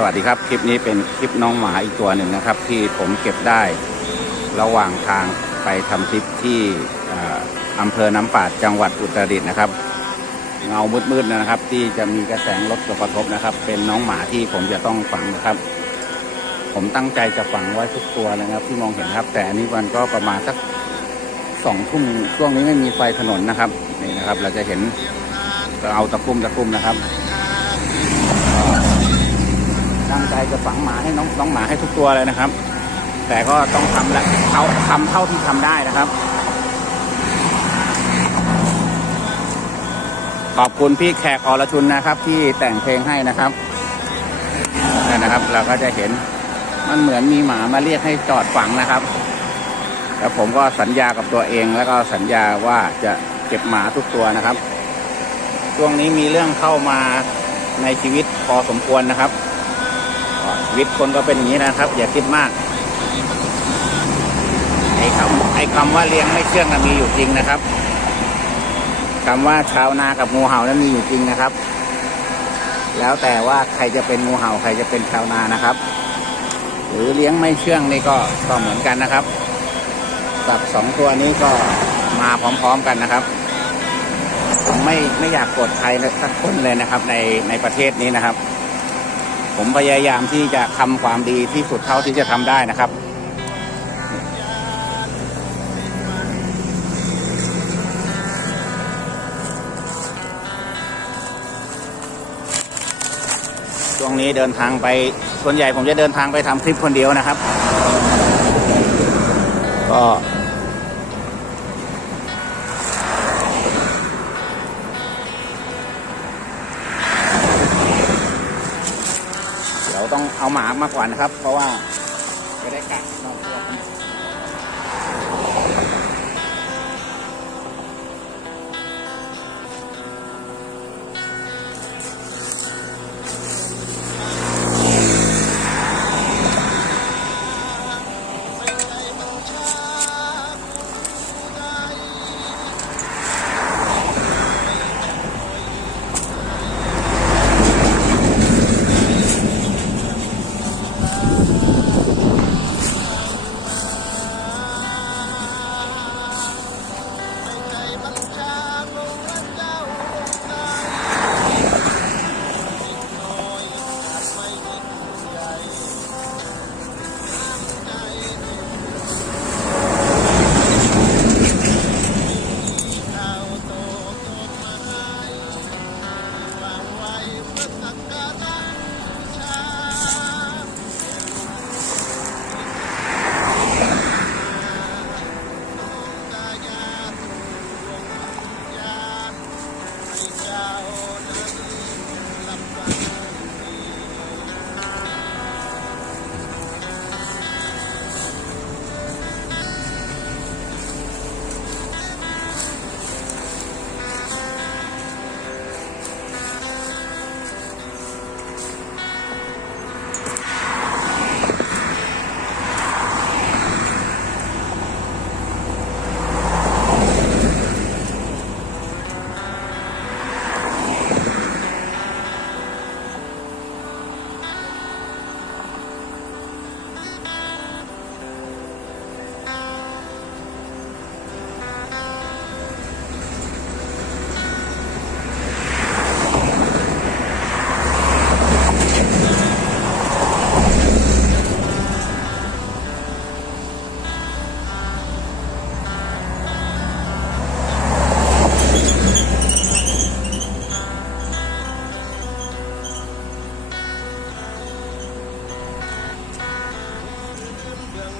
สวัสดีครับ คลิปนี้เป็นคลิปน้องหมาอีกตัวหนึ่งนะครับ ที่ผมเก็บได้ระหว่างทางไปทำทริปที่อ่าอำเภอน้ำปาดจังหวัดอุตรดิตถ์นะครับ เงามืดๆนะครับ ที่จะมีกระแสงรถกระทบนะครับ เป็นน้องหมาที่ผมจะต้องฝังนะครับ ผมตั้งใจจะฝังไว้ทุกตัวนะครับ ที่มองเห็นครับ แต่อันนี้มันก็ประมาณสักสองทุ่มช่วงนี้ไม่มีไฟถนนนะครับนี่นะครับ เราจะเห็นเอาตะคุ่มตะคุ่มนะครับ ใจจะฝังหมาให้น้องน้องหมาให้ทุกตัวเลยนะครับ แต่ก็ต้องทำและเขาทำเท่าที่ทำได้นะครับ ขอบคุณพี่แขกอรชุนนะครับ ที่แต่งเพลงให้นะครับนี่นะครับ เราก็จะเห็นมันเหมือนมีหมามาเรียกให้จอดฝังนะครับ แล้วผมก็สัญญากับตัวเองแล้วก็สัญญาว่าจะเก็บหมาทุกตัวนะครับ ช่วงนี้มีเรื่องเข้ามาในชีวิตพอสมควรนะครับ ชีวิตคนก็เป็นอย่างนี้นะครับ อย่าคิดมากไอ้คำไอ้คำว่าเลี้ยงไม่เชื่องนะมีอยู่จริงนะครับคำว่าชาวนากับงูเห่านั้นมีอยู่จริงนะครับ แล้วแต่ว่าใครจะเป็นงูเห่าใครจะเป็นชาวนานะครับ หรือเลี้ยงไม่เชื่องนี่ก็ก็เหมือนกันนะครับสัตว์สองตัวนี้ก็มาพร้อมๆกันนะครับผมไม่ไม่อยากกดใครสักคนเลยนะครับในในประเทศนี้นะครับ ผมพยายามที่จะทำความดีที่สุดเท่าที่จะทำได้นะครับช่วงนี้เดินทางไปส่วนใหญ่ผมจะเดินทางไปทำคลิปคนเดียวนะครับ ก็ เองเอาหมามากกว่านะครับ เพราะว่าจะได้กัดนอกตัว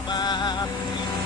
Bye.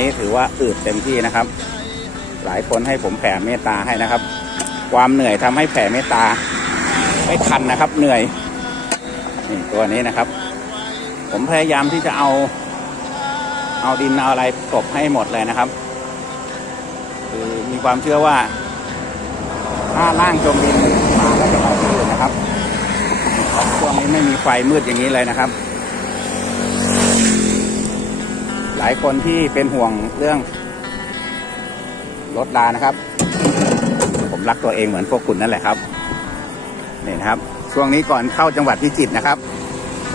นี้ถือว่าอืดเต็มที่นะครับ หลายคนให้ผมแผ่เมตตาให้นะครับ ความเหนื่อยทำให้แผ่เมตตาไม่ทันนะครับ เหนื่อยนี่ตัวนี้นะครับ ผมพยายามที่จะเอา เอาดินเอาอะไรกบให้หมดเลยนะครับคือมีความเชื่อว่า ถ้าล่างจมดินหมาก็จะออกที่อื่นนะครับช่วงนี้ไม่มีไฟมืดอย่างนี้เลยนะครับ หลายคนที่เป็นห่วงเรื่องรถลานะครับ ผมรักตัวเองเหมือนพวกคุณนั่นแหละครับนี่นะครับ ช่วงนี้ก่อนเข้าจังหวัดพิจิตรนะครับ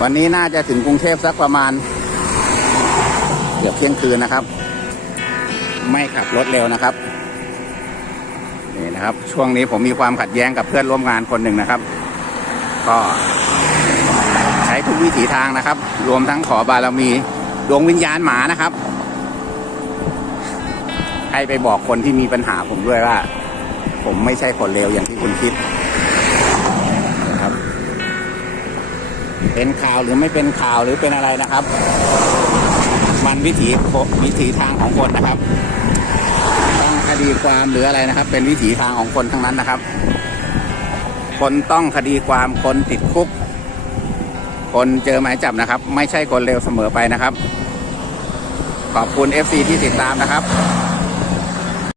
วันนี้น่าจะถึงกรุงเทพสักประมาณ เกือบเที่ยงคืนนะครับ ไม่ขับรถเร็วนะครับนี่นะครับ ช่วงนี้ผมมีความขัดแย้งกับเพื่อนร่วมงานคนหนึ่งนะครับ ก็ใช้ทุกวิถีทางนะครับ รวมทั้งขอบารมี ดวงวิญญาณหมานะครับ ให้ไปบอกคนที่มีปัญหาผมด้วยว่า ผมไม่ใช่คนเลวอย่างที่คุณคิดนะครับ เป็นข่าวหรือไม่เป็นข่าวหรือเป็นอะไรนะครับ มันวิถีวิถีทางของคนนะครับต้องคดีความหรืออะไรนะครับ เป็นวิถีทางของคนทั้งนั้นนะครับ คนต้องคดีความคนติดคุก คนเจอหมายจับนะครับ ไม่ใช่คนเร็วเสมอไปนะครับ ขอบคุณ FC ที่ติดตามนะครับ